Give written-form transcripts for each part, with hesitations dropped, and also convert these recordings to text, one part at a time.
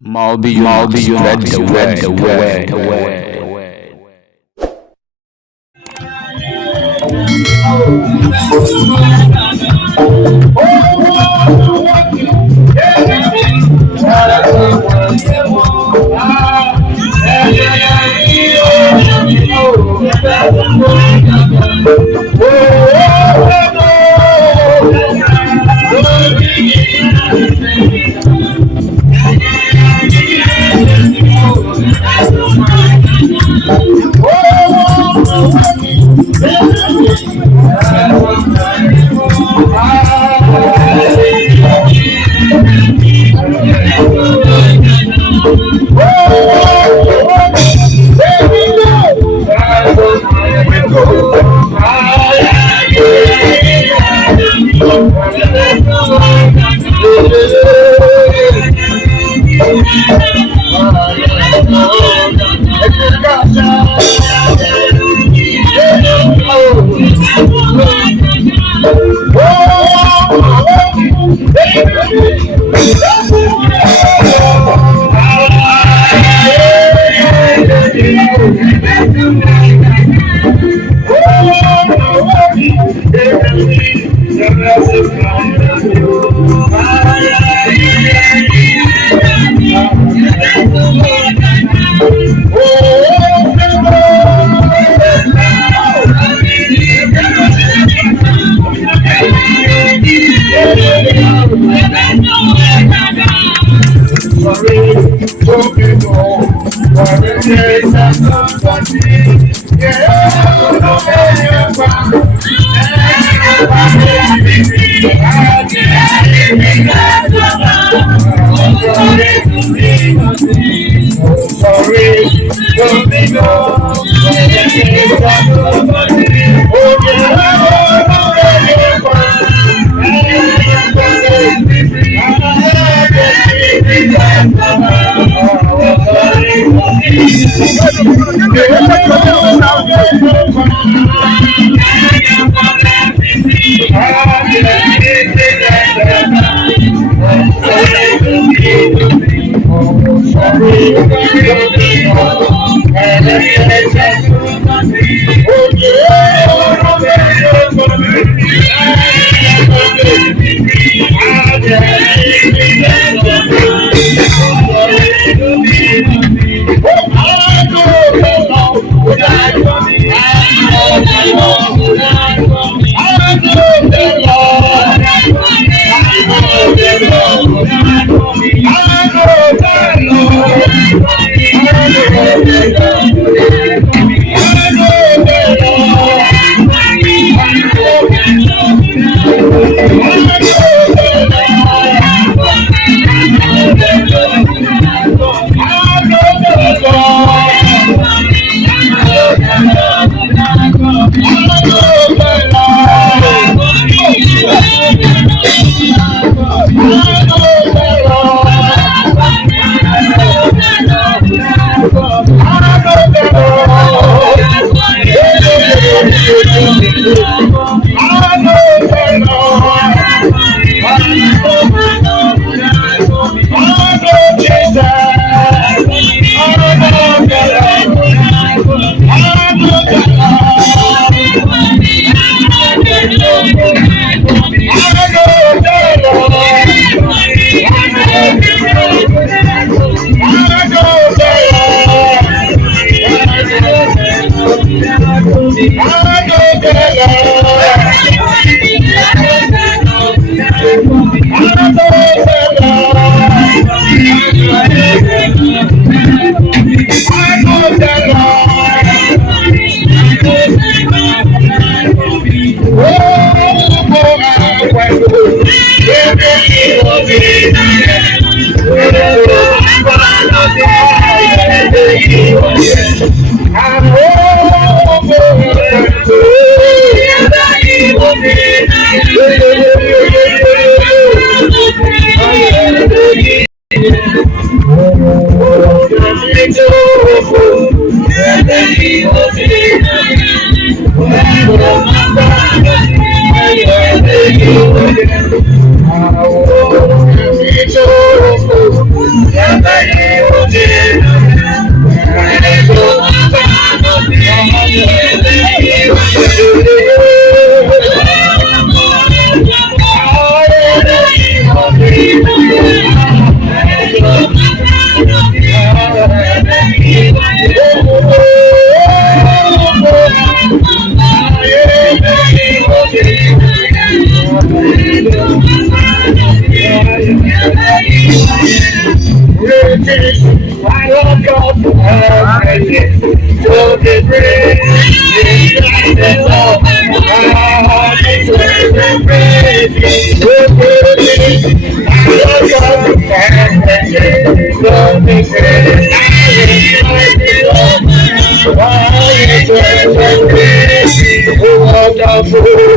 Malby, spread the word. I love God to the praise. It's over. I deserve the praise. I love God to the praise. I deserve the praise. Wonderful.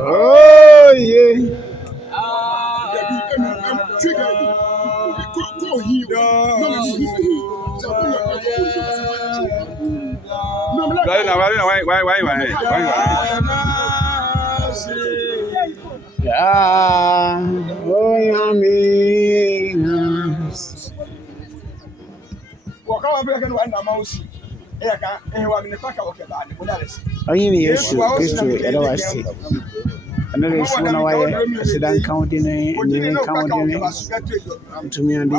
Oh yeah. Onye Yesu Kristo ɛda wase ɛna de so na wayɛ asidan count ne ne count ne ntumi ade na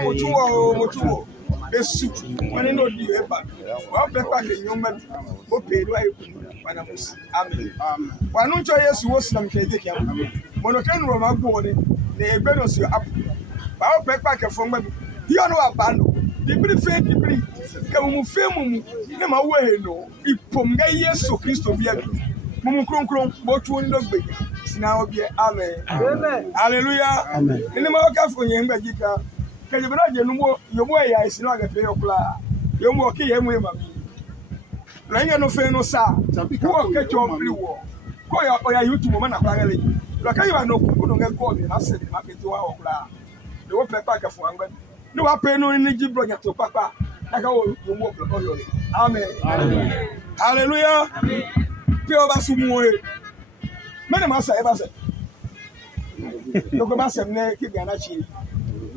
yɛ Besu, when you know the Eba, one paper in your man, who paid why when I was Amen. Why don't you yes, was some cake? When I can Roma body, the Ebenos you up. Our paper from me, you know a band, the pretty faint debris, come film, him away, no, if Pomga yes, so Christo be a Mumukron, what you look big. Now be Amen. Hallelujah. Amen. In the market for you, Magica. Can you not your way? I see not a pay of class. You're walking him with me. Ranga no fair no sa. Who will catch your blue war? Call your YouTube woman apparently. Like I know who don't get called in. I said, market to our class. The whole paper for one. No, I pay no energy brought to Papa. Like how you walk the oil. Amen. Hallelujah. Pure Basumwe. Many master ever said. You go back and keep your energy.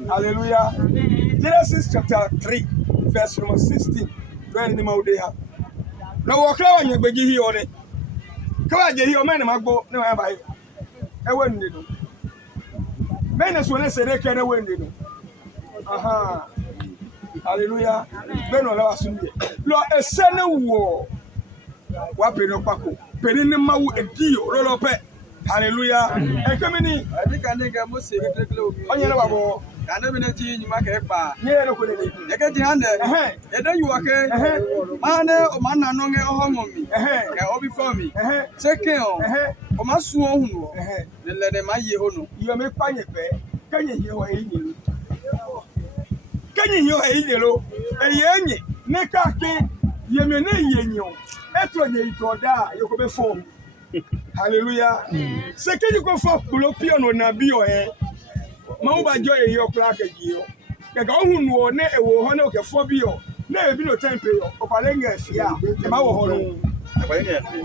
Hallelujah. Genesis chapter 3, verse number 16. Where the mouth they have. Now, walk out and you begin here on it. Come on, you man, I go. No, I buy. I wouldn't do. Bene suone sere kene wende no. Aha. Hallelujah. Bene ola wasumie. Lo esene wo. Wa pe no pako. Pe ni mawu edio lo pe. Hallelujah. Ekemini. Abika nega mo se ketekele obi. Onye na babo. Ane bi na ti nyuma ka ekpa. Nye no ko de. Eke ti hande. Edo yu wake. Mane o manna no nge ohomomi. Ke obi for me. Seke o. O masu ohun o. Le le de ma ye hono. Yo me panye pe. Kanye ye wa yin. Kanye ye wa yin lo. Eyenye ne ka ke ye me ne yenyo. Eto nye itoda yo ko be form. Hallelujah. Seke you go for pulo piano na bi o ma wo ba joy yo kla ka gi yo. Ke ga ohun wo ne ewo ho ne o ke fo bi yo. Na ebi no time pe yo. O pale nga afia. E ma wo ho no.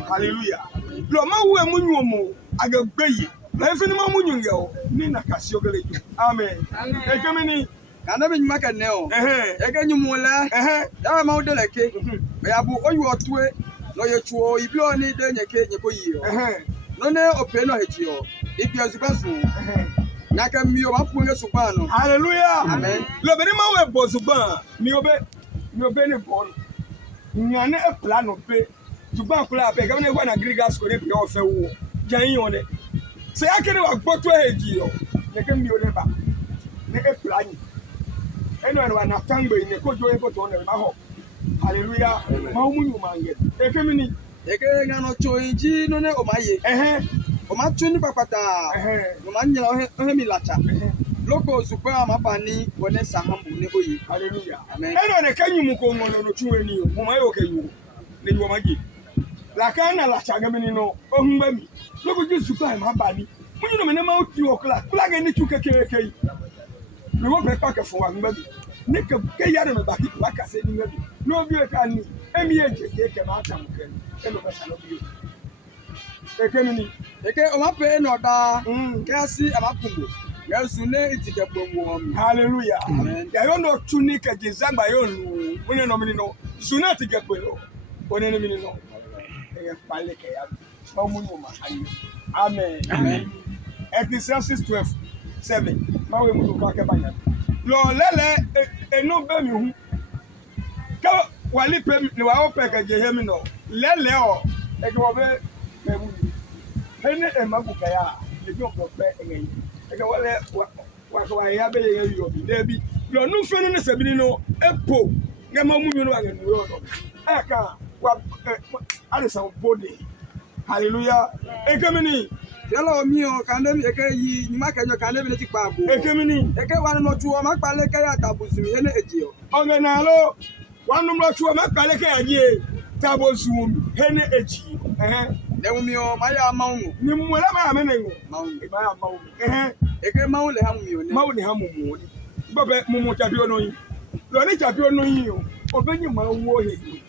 Hallelujah. Lo ma wo emunyu mo agagbeyi. Na efi ni ma munyu nge o ni na kasio geleju. Amen. Ekemini Ane bi nyuma ka ne o. Eke nyumu la. Ya ma wo de leke. Ya bu oyu otwe. No ye chuo iblo ni de nyeke nyeko yi o. No ne ope no heji o. Ibi azubazu. Nyaka mi o ba punge supa no. Hallelujah. Amen. Lo be ni ma we bozuba mi obe ne bon. Nyane e plan no pe. Zuba kula pe ga na gwa na grigas ko ne pe o fe wo. Jan yi one. Se akere wa gboto heji o. Nyeke mi o ne ba. Ne e plan ni. Eno eno na tango ni ko jo e ko to ne ma ho. Hallelujah. Ma umunyu mange. Ekemini. Eke ngano choinji no ne o maye. O ma tuni papata. O ma nyela o he mi lacha. Loko zupa ma bani wone sahambu ne oyi. Hallelujah. Amen. Eno ne kanyi mu ko ngono no tuwe ni o. Mo ma yo ke yu. Ne yo magi. La kana lacha gamini no. O humba mi. Loko ji zupa ma bani. Munyu no me ne ma o ti o kla. Kla ga ni chuke ke. Me wo pe pa ke fo wa humba mi. Ne ke ya de me ba ki wa ka se ni ngabi. No bi e ka ni. Emi eje ke ma ta mu ke. Eno be sa no bi. Ekemini. Eke o ma pe no da. Kasi amapungo. Yesu ne itike bomwo mi. Hallelujah. Amen. Ya yo no tuni ke jizagba yo lu. Woni no mini no. Suna tike pelo. Woni no mini no. E pale ke ya. Ba mu yo ma ayi. Amen. Amen. Ecclesiastes 12:7. Ma we mu ko ke banya. Lo lele eno be mi hu. Ka wali pe ni wa o pe ke je hemi no. Lele o e ko be me mu. Ene e mabuka ya. E jo ko pe enyi. Eke wale wa ya be ye yo bi debi lo nu fe no se bi no epo nga ma munyu no age no yo eka wa arisa body hallelujah ekemini Yalo mi o kande mi eke yi nyuma ka nyo kande bi ti pa abo. ekemini Eke wa no tuo ma pa le ke ya tabuzu ene eji o. oge na lo wanu lo chuo ma kale ke agie tabozu hene echi Ne mi o ma ya ma unu. ni mwela ma me nengo Ma unu. ma ya ma Eke ma ule ha mi o ne. ma wo ni ha mumu ni bobe mumu chapi ono yi lo ni chapi ono yi o obenyi ma wo he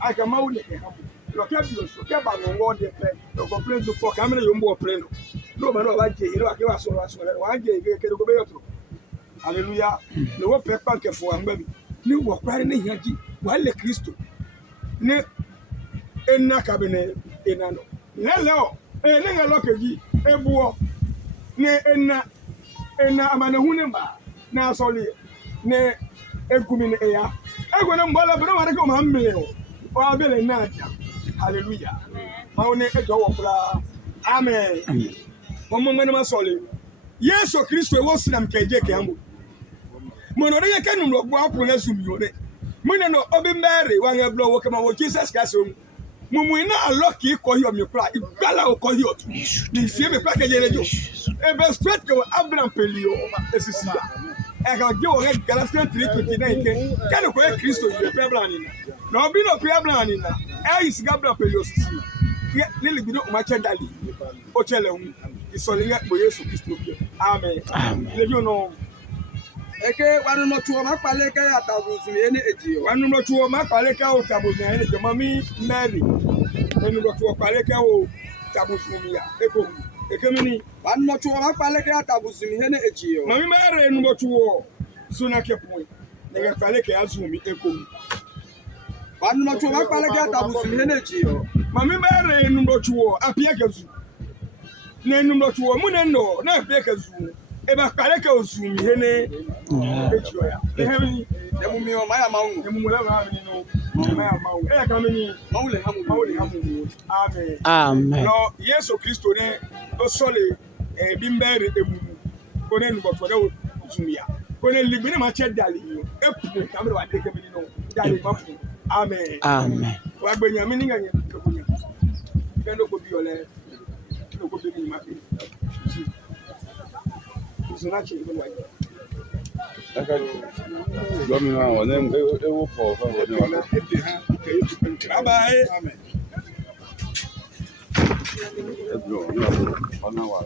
aka ma wo ni ha mu lo ke bi o so ke ba no wo de pe lo complain do for camera yo mbo play no ma no ba je iro ake wa so wa je ke ko be yotro hallelujah no wo pe pa ke fo amba bi ni wo kware ni hiaji wa le Kristo ni enna ka be ne enano lele o ni ngalo keji ebuo ni enna amana hune ba na soli ne egumi ne ya egwe mbola bro ma ke ma mmele o abele na aja hallelujah ma one ejo wo kula amen mo mo ma soli Yesu Kristo e wo sinam keje ke ambo mo no ye ke num ro gbo apro na sumi ore mo ne no obi Mary wa nga blo wo ke ma wo Jesus Christ o mumu ina aloki ko yo mi kura igbala o ko yo ni fie me kwa keje lejo e be straight ko Abraham pelio esisi e ka je o re Galatians 3:29 ke ko e Kristo ye pe Abraham ni na obi no pe Abraham ni na e is Abraham pelio sisi ye lele bi no ma chedali o chele hu isole ye bo Yesu Kristo bi amen lejo no Eke wa no tuo ma pa le ke ya tabuzu ene eji o. wanu no tuo ma pale ka o tabuzu ene je mami Mary enu no tuo pale ka o tabuzu mi ya eko ekemini Wa no tuo ma pa le ke ya tabuzu ene eji o. mami Mary enu no tuo suna ke point ne pale ka azumi eko Wa no tuo ma pa le ke ya tabuzu ene eji o. mami Mary enu no tuo apia ka zu ne enu no tuo mu ne no na apia ka zu eba kare ka osumi hene echiro ya ehemi Emumi o maya maunu. emumule ma amini no maya mawu e ka mini Maule hamu. amen Amen. no Yesu Kristo ne o sole bimbere emumu kone nubo to de osumi ya kone ligbini ma che dali epu kamere wa de kemini no dali ma fu amen Amen. wa gbenya mi ninga nye konya kendo ko bi ole ko bi ni ma pe zona che ko wa Gómìnà àwọn ní ewu pọ̀ fún ọdún wa. bye Ẹ̀dùn ọ̀nà wà.